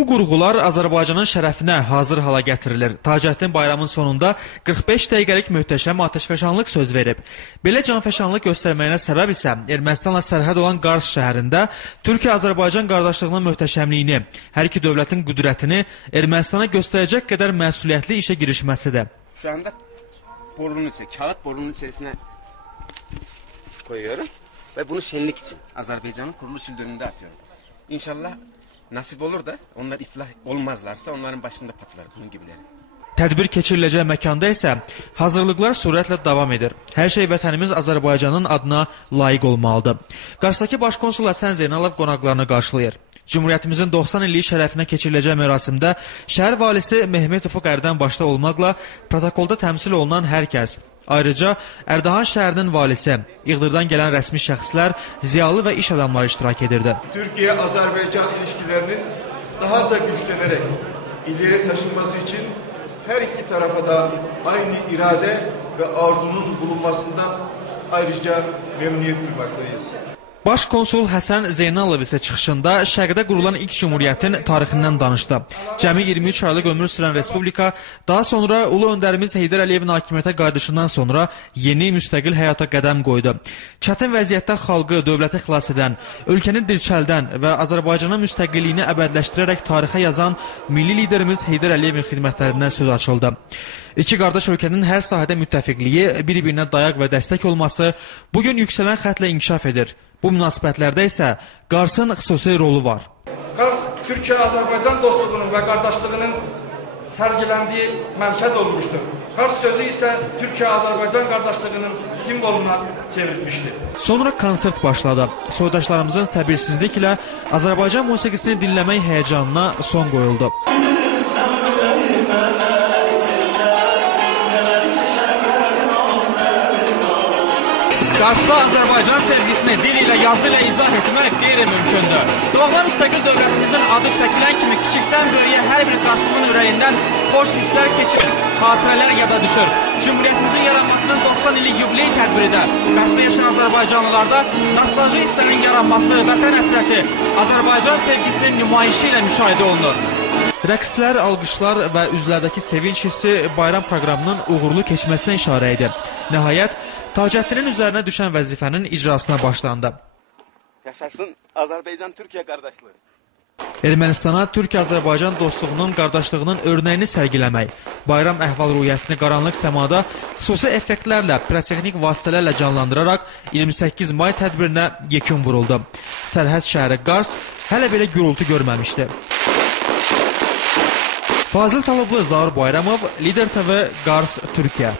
Bu qurğular Azərbaycanın şərəfinə hazır hala gətirilir. Taceddin bayramın sonunda 45 dəqiqəlik möhtəşəm atəşfəşanlıq söz verib. Belə canfəşanlıq göstərməyinə səbəb isə Ermənistanla sərhəd olan Qars şəhərində Türkiyə-Azərbaycan qardaşlığının möhtəşəmliyini, hər iki dövlətin qüdrətini Ermənistana göstərəcək qədər məsuliyyətli işə girişməsidir. Şu anda kağıt borunun içerisine koyuyorum ve bunu şenlik için Azerbaycan'ın kuruluş yıl dönümünde atıyorum. İnşallah nasip olur da onlar iflah olmazlarsa onların başında patlar bunun gibileri. Tədbir keçiriləcək məkanda isə hazırlıqlar sürətlə davam edir. Hər şey vətənimiz Azərbaycanın adına layiq olmalıdır. Qarsdakı Baş konsul Həsən Zeynalov qonaqlarını qarşılayır. Cumhuriyyətimizin 90 illiyi şərəfinə keçiriləcək mərasimdə şəhər valisi Mehmet Ufuk Ərdən başda olmaqla protokolda təmsil olunan hər kəs, ayrıca Ərdahan şəhərinin valisi, İğdırdan gələn rəsmi şəxslər, ziyalı və iş adamları iştirak edirdi. Türkiye-Azerbaycan ilişkilerinin daha da güçlenerek ileri taşınması için her iki tarafa da aynı irade ve arzunun bulunmasından ayrıca memnuniyet duymaktayız. Baş konsul Həsən Zeynalov isə çıxışında Şərqdə qurulan ilk cumhuriyyətin tarixindən danışdı. Cəmi 23 aylıq ömür sürən respublika daha sonra Ulu Öndərimiz Heydər Əliyevin hakimiyyətə qayıdışından sonra yeni müstəqil həyata qədəm qoydu. Çətin vəziyyətdə xalqı, dövləti xilas edən, ölkəni dirçəldən və Azərbaycanın müstəqilliyini əbədləşdirərək tarixə yazan milli liderimiz Heydər Əliyevin xidmətlərindən söz açıldı. İki qardaş ölkənin hər sahədə müttəfiqliyi, bir-birinə dayaq və dəstək olması bugün yüksələn xətlə inkişaf edir. Bu münasibətlərdə isə Qarsın xüsusi rolu var. Qars Türkiyə-Azərbaycan dostluğunun və qardaşlığının sərgiləndiyi mərkəz olmuşdur. Qars sözü isə Türkiyə-Azərbaycan qardaşlığının simvoluna çevrilmişdir. Sonra konsert başladı. Soydaşlarımızın səbirsizliklə Azərbaycan musiqisini dinləmək həyəcanına son qoyuldu. Qarsda Azərbaycan sevgisini dil ilə, yazı ilə izah etmək qeyri-mümkündür. Doğulan müstəqil dövlətimizin adı çəkilən kimi kiçikdən böyüyə hər bir qarslının ürəyindən xoş hisslər keçir, xatirələr yada düşür. Cumhuriyyətimizin yaranmasının 90 illik yubiley tədbiridə Qarsda yaşayan Azərbaycanlılarda nostalji hisslərin yaranması, vətən həsrəti, Azərbaycan sevgisinin nümayişi ilə müşahidə olunur. Rəqslər, alqışlar və üzlərdəki sevinç hissi bayram proqramının uğurlu keçməsinə işarə edir. Nəhayət, Taceddinin üzərinə düşən vəzifənin icrasına başlandı. Yaşasın Azerbaycan-Türkiye kardeşliği. Ermənistana Türkiyə-Azərbaycan dostluğunun, qardaşlığının örnəyini sərgiləmək, bayram əhval-ruhiyyəsini qaranlıq səmada xüsusi effektlərlə, pirotexnik vasitələrlə canlandıraraq 28 may tədbirinə yekun vuruldu. Sərhəd şəhəri Qars hələ belə gürültü görməmişdi. Fazıl Talıblı, Zaur Bayramov, Lider TV, Qars, Türkiyə.